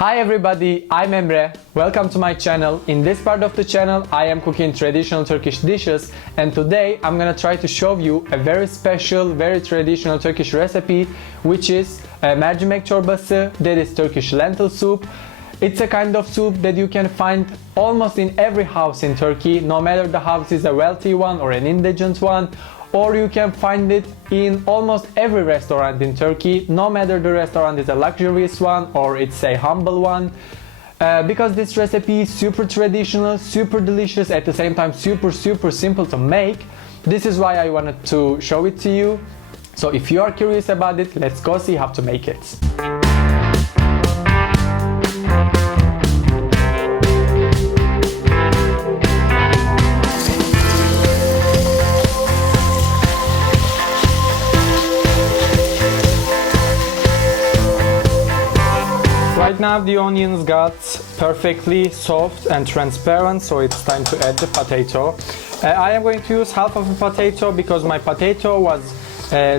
Hi everybody, I'm Emre. Welcome to my channel. In this part of the channel, I am cooking traditional Turkish dishes, and today I'm gonna try to show you a very special, very traditional Turkish recipe, which is mercimek çorbası, that is Turkish lentil soup. It's a kind of soup that you can find almost in every house in Turkey, no matter the house is a wealthy one or an indigent one, or you can find it in almost every restaurant in Turkey, no matter the restaurant is a luxurious one or it's a humble one. Because this recipe is super traditional, super delicious, at the same time super simple to make. This is why I wanted to show it to you. So if you are curious about it, let's go see how to make it. Right now the onions got perfectly soft and transparent, so it's time to add the potato. I am going to use half of a potato because my potato was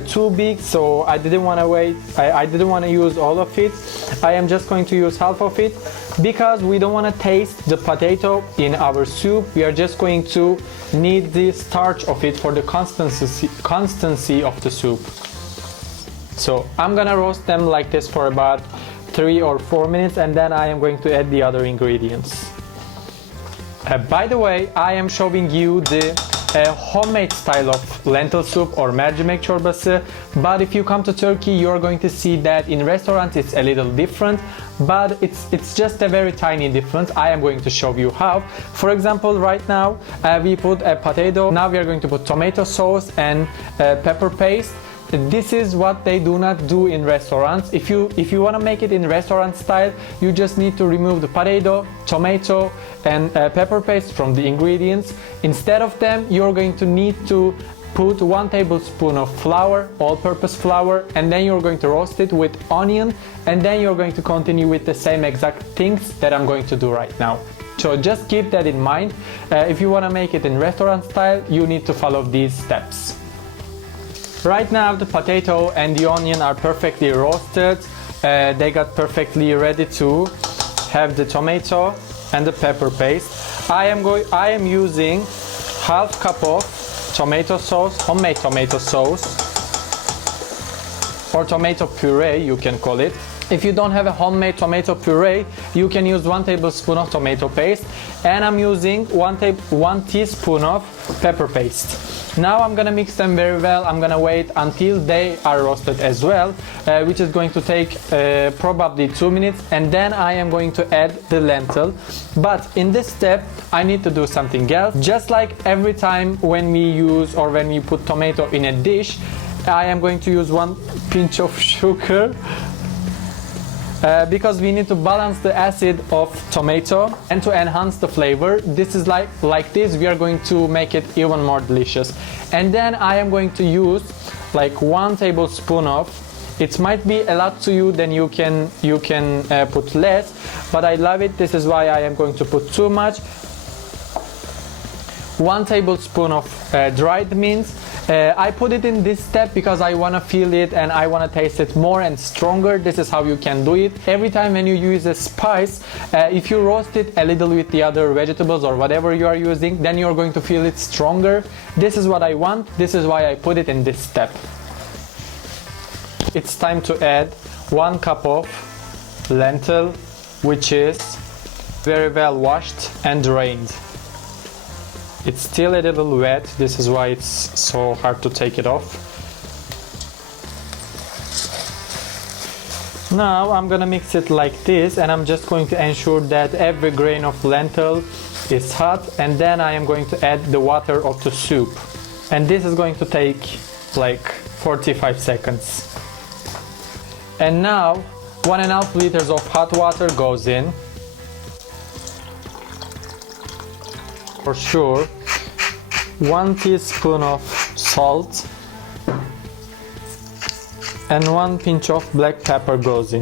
too big, so I didn't want to wait. I didn't want to use all of it. I am just going to use half of it because we don't want to taste the potato in our soup. We are just going to need the starch of it for the consistency of the soup. So I'm gonna roast them like this for about 3 or 4 minutes, and then I am going to add the other ingredients. By the way, I am showing you the homemade style of lentil soup or mercimek çorbası, but if you come to Turkey you are going to see that in restaurants it's a little different, but it's just a very tiny difference. I am going to show you how. For example, right now we put a potato, now we are going to put tomato sauce and pepper paste. This is what they do not do in restaurants. If you want to make it in restaurant style, you just need to remove the potato, tomato and pepper paste from the ingredients. Instead of them, you're going to need to put 1 tablespoon of flour, all-purpose flour, and then you're going to roast it with onion, and then you're going to continue with the same exact things that I'm going to do right now. So just keep that in mind. If you want to make it in restaurant style, you need to follow these steps. Right now the potato and the onion are perfectly roasted. They got perfectly ready to have the tomato and the pepper paste. I am using half cup of tomato sauce, homemade tomato sauce, or tomato puree you can call it. If you don't have a homemade tomato puree, you can use 1 tablespoon of tomato paste, and I'm using 1 teaspoon of pepper paste. Now I'm gonna mix them very well. I'm gonna wait until they are roasted as well, which is going to take probably 2 minutes, and then I am going to add the lentil. But in this step, I need to do something else. Just like every time when we use or when we put tomato in a dish, I am going to use 1 pinch of sugar. Because we need to balance the acid of tomato and to enhance the flavor. This is like this we are going to make it even more delicious. And then I am going to use like 1 tablespoon of, it might be a lot to you, then you can put less, but I love it. This is why I am going to put too much. 1 tablespoon of dried mint. I put it in this step because I want to feel it and I want to taste it more and stronger. This is how you can do it. Every time when you use a spice, if you roast it a little with the other vegetables or whatever you are using, then you're going to feel it stronger. This is what I want. This is why I put it in this step. It's time to add 1 cup of lentil, which is very well washed and drained. It's still a little wet, this is why it's so hard to take it off. Now I'm gonna mix it like this, and I'm just going to ensure that every grain of lentil is hot, and then I am going to add the water of the soup. And this is going to take like 45 seconds. And now 1.5 liters of hot water goes in. For sure, 1 teaspoon of salt and 1 pinch of black pepper goes in.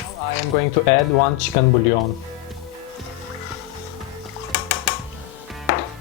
Now I am going to add 1 chicken bouillon.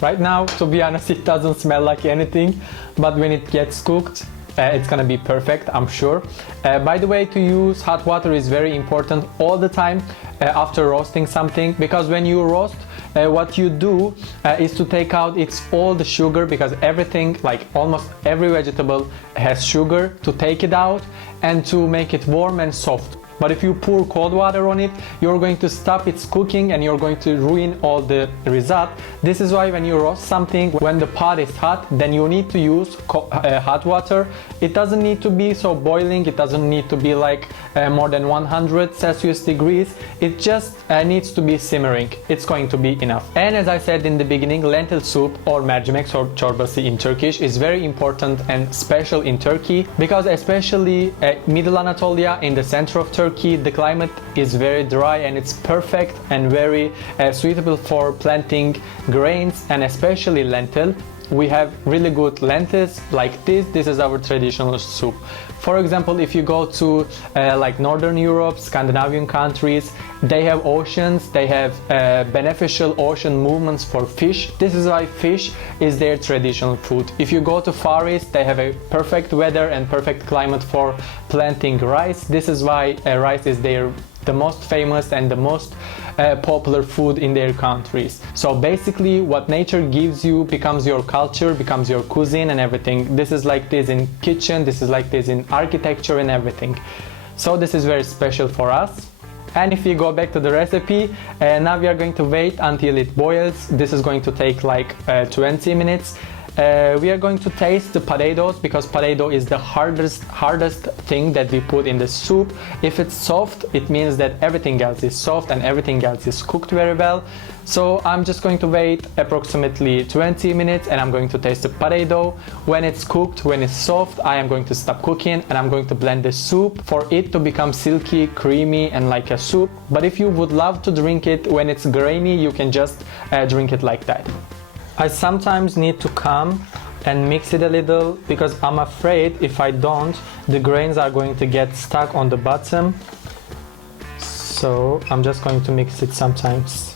Right now, to be honest, it doesn't smell like anything, but when it gets cooked, it's gonna be perfect, I'm sure. By the way, to use hot water is very important all the time after roasting something, because when you roast, what you do is to take out all the sugar, because everything, like almost every vegetable has sugar, to take it out and to make it warm and soft. But if you pour cold water on it, you're going to stop its cooking and you're going to ruin all the result. This is why when you roast something, when the pot is hot, then you need to use hot water. It doesn't need to be so boiling, it doesn't need to be like more than 100 Celsius degrees. It just needs to be simmering. It's going to be enough. And as I said in the beginning, lentil soup, or mercimek çorbası in Turkish, is very important and special in Turkey, because especially Middle Anatolia, in the center of Turkey, the climate is very dry and it's perfect and very suitable for planting grains, and especially lentil. We have really good lentils like this. This is our traditional soup. For example, if you go to like Northern Europe, Scandinavian countries, they have oceans, they have beneficial ocean movements for fish. This is why fish is their traditional food. If you go to Far East, they have a perfect weather and perfect climate for planting rice. This is why rice is the most famous and the most popular food in their countries. So basically what nature gives you becomes your culture, becomes your cuisine and everything. This is like this in kitchen, this is like this in architecture and everything. So this is very special for us. And if we go back to the recipe, now we are going to wait until it boils. This is going to take like 20 minutes. We are going to taste the potatoes, because potato is the hardest thing that we put in the soup. If it's soft, it means that everything else is soft and everything else is cooked very well. So I'm just going to wait approximately 20 minutes and I'm going to taste the potato. When it's cooked, when it's soft, I am going to stop cooking and I'm going to blend the soup for it to become silky, creamy and like a soup. But if you would love to drink it when it's grainy, you can just drink it like that. I sometimes need to come and mix it a little, because I'm afraid if I don't, the grains are going to get stuck on the bottom. So I'm just going to mix it sometimes.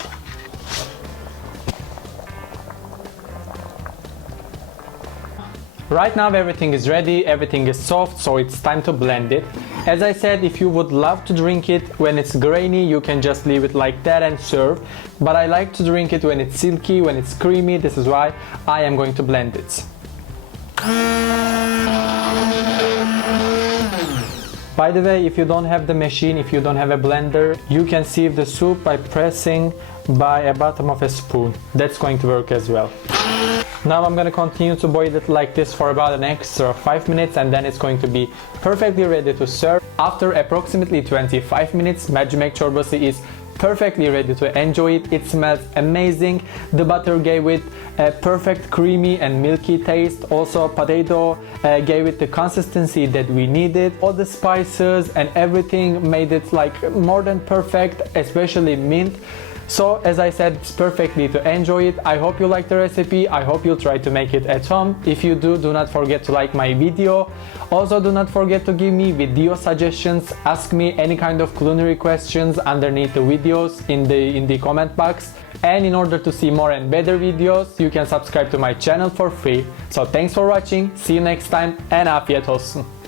Right now everything is ready, everything is soft, so it's time to blend it. As I said, if you would love to drink it when it's grainy, you can just leave it like that and serve. But I like to drink it when it's silky, when it's creamy. This is why I am going to blend it. By the way, if you don't have the machine, if you don't have a blender, you can sieve the soup by pressing by a bottom of a spoon. That's going to work as well. Now I'm going to continue to boil it like this for about an extra 5 minutes, and then it's going to be perfectly ready to serve. After approximately 25 minutes, mercimek çorbası is perfectly ready to enjoy it. It smells amazing. The butter gave it a perfect creamy and milky taste. Also potato gave it the consistency that we needed. All the spices and everything made it like more than perfect, especially mint. So as I said, it's perfectly to enjoy it. I hope you like the recipe. I hope you'll try to make it at home. If you do not forget to like my video. Also do not forget to give me video suggestions. Ask me any kind of culinary questions underneath the videos in the comment box. And in order to see more and better videos, you can subscribe to my channel for free. So thanks for watching. See you next time and afiyet olsun.